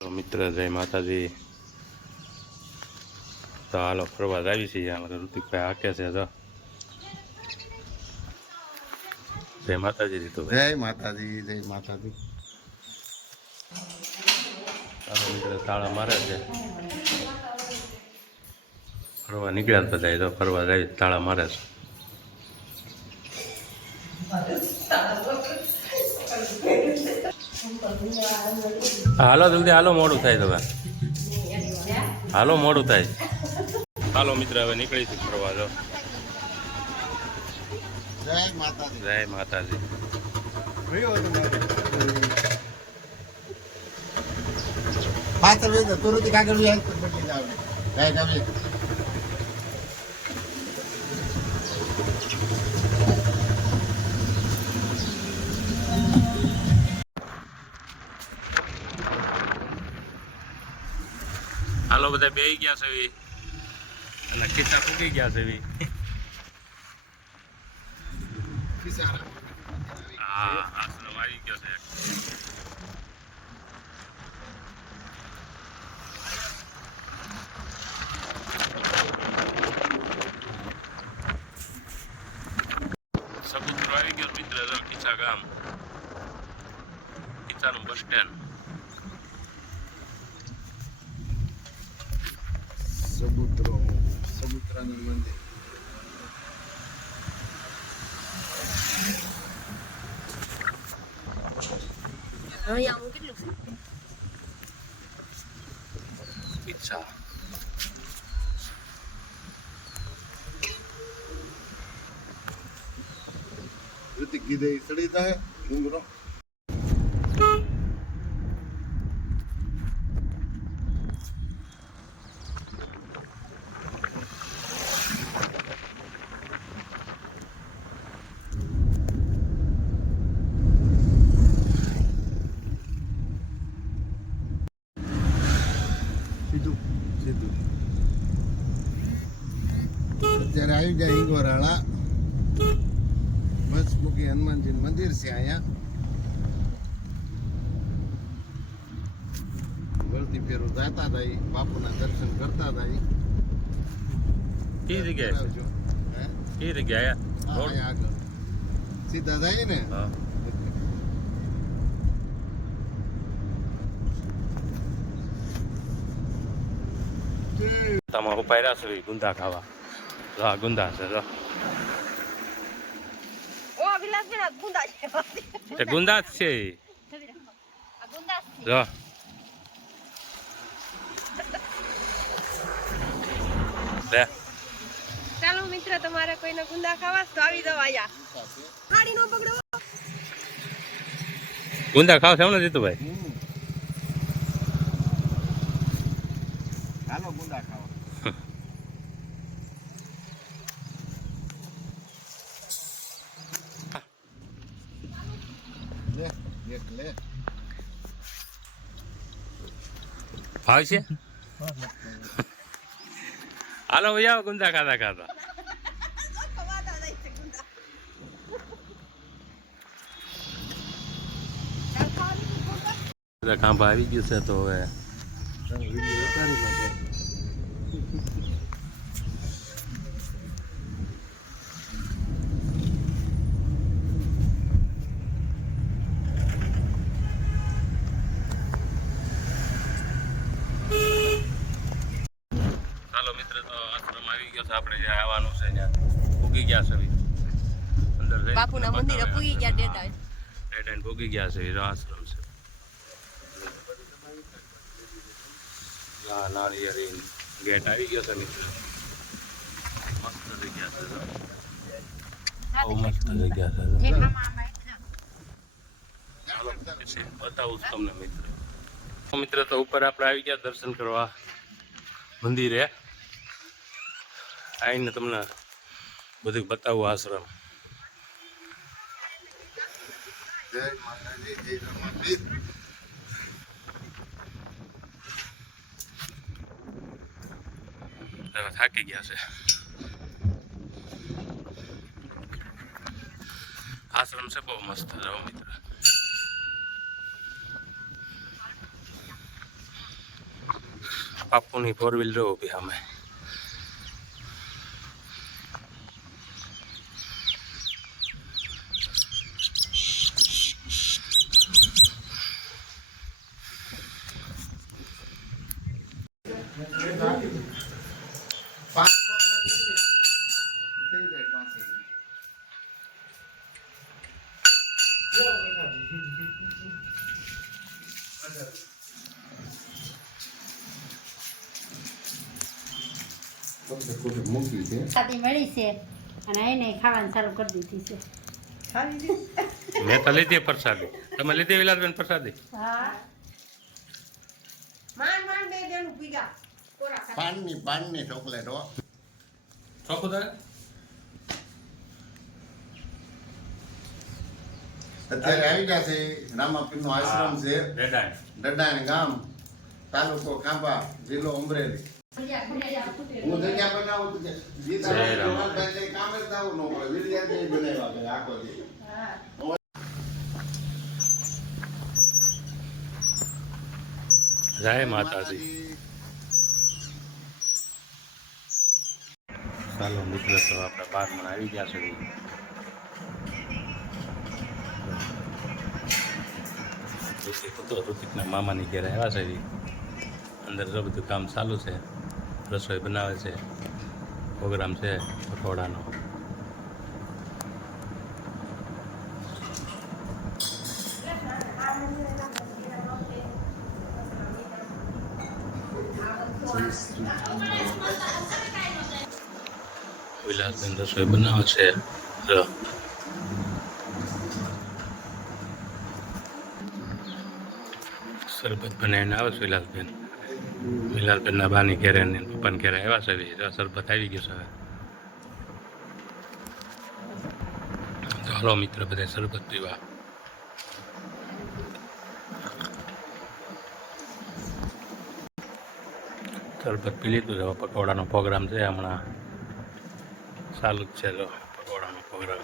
તો મિત્ર જય માતાજી. તો હાલો ફરવા આવી છીએ. અમારે ઋતિકભાઈ હાકે છે. જો જય માતાજી રીતુભાઈ. જય માતાજી, જય માતાજી. ચાલો મિત્ર તાળા મારે છે. ફરવા નીકળ્યા બધા. તો ફરવા જાય તાળા મારે છે. હાલો જલ્દી હાલો, મોડું થાય તમે. હાલો મોડું થાય. હાલો મિત્ર હવે નીકળીશું ફરવા. જો જય માતાજી. જય માતાજી. પાછળ વહી જાઓ, તુરંત કાગળ લઈ આવી બદલી જાવ. જય ગમે. હાલો બધા બેહી ગયા છે અને ખિસ્સા ફૂકી ગયા છે. હા આશ્રમ આવી ગયો છે. સપુત્ર આવી ગયો મિત્ર. ખીચા ગામ, ખીચાનું બસ સ્ટેન્ડ. સબુત્રાનું મંદિર. પિઝા ઋતિક કીધે સડી થાય ડુંગરો. સીધું અત્યારે આવી જાય હિંગોરાળા. બસ મૂકી હનુમાનજી મંદિર છે અહીંયા. વળતી ફેરું જાતા હતા, બાપુના દર્શન કરતા હતા. કઈ જગ્યાએ છે? કઈ જગ્યાએ? આગળ સીધા જાય ને. તમારું પાયરા છે ગુંદા ખાવા. હા ગુંદા છે. જો એ ગુંદા જ છે. જો લે ચાલો મિત્ર, તમારે કોઈને ગુંદા ખાવા તો આવી જાવ આયા. ખાડી નો પકડો. ગુંદા ખાવ છે એમ ને જીતુભાઈ? હાલો ગુંદા ખાવા. લે એક લે. ભાવ છે. હાલો ભાઈ આવો ગુંદા ખાતા ખાતા. કાંભા આવી ગયું છે તો હવે ચાલો મિત્ર તો આશ્રમ આવી ગયો છે. આપણે જ્યાં આવવાનું છે ત્યાં ભૂગી ગયા છે. અંદર બાપુના મંદિરે પૂગી ગયા. ડેડ ભૂગી ગયા છે. આશ્રમ છે. નાળિયેરી ગેટ આવી ગયો છે મિત્ર. મસ્ત જગ્યા છે. બહુ મસ્ત જગ્યા છે. ચાલો પછી બતાવું છું તમને મિત્ર. મિત્ર તો ઉપર આપણે આવી ગયા દર્શન કરવા મંદિરે. આવીને તમને બધું બતાવું આશ્રમ. જય માતાજી, જય રમાપીર. થાકી ગયા છે. આશ્રમ છે બહુ મસ્ત. જાઓ મિત્ર. બાપુની 4 વ્હીલ જો ઊભી અમે પાંચ થઈ જાય પાંચે. મૂકી છે સાદી મળી છે અને એને ખાવાનું ચાલુ કરી દીધી છે. મેં તો લીધી પ્રસાદી તમે લીધી વિલાસબેન પ્રસાદી હા માંડ માંડ બે જણ પીગા કોરા ખાતા. પાનની ચોકલેટ હો. ચોખ્ખું તારે અત્યારે આવી ગયા છે રામાપીર નો આશ્રમ છે રેડાય ડડાણ ગામ તાલુકો ખાંભા જિલ્લો અમરેલી. હું જગ્યા બનાવું તો ગીતા જય રામ. કામ જ આવું ન પડે વિડિયા જ બનાવ્યા કરે આખો દી. જય માતાજી ચાલો મિત્રો તો આપણે 12 આવી ગયા છે ઋતિક હતો ઋતિકના મામાની ઘેર આવ્યા છે અંદર જો બધું કામ ચાલુ છે રસોઈ બનાવે છે પ્રોગ્રામ છે પકોડાનો વિલાસબેન રસોઈ બનાવે છે જો શરબત બનાવીને આવે છે વિલાસબેનના બાની ઘેરે ને પપ્પાને ઘેરે આવ્યા છે જો શરબત આવી ગયું છે હવે તો હાલો મિત્ર બધા શરબત પીવા શરબત પી લીધું છે હવે પકોડાનો પ્રોગ્રામ છે હમણાં ચાલુ જ છે જો પકોડાનો પ્રોગ્રામ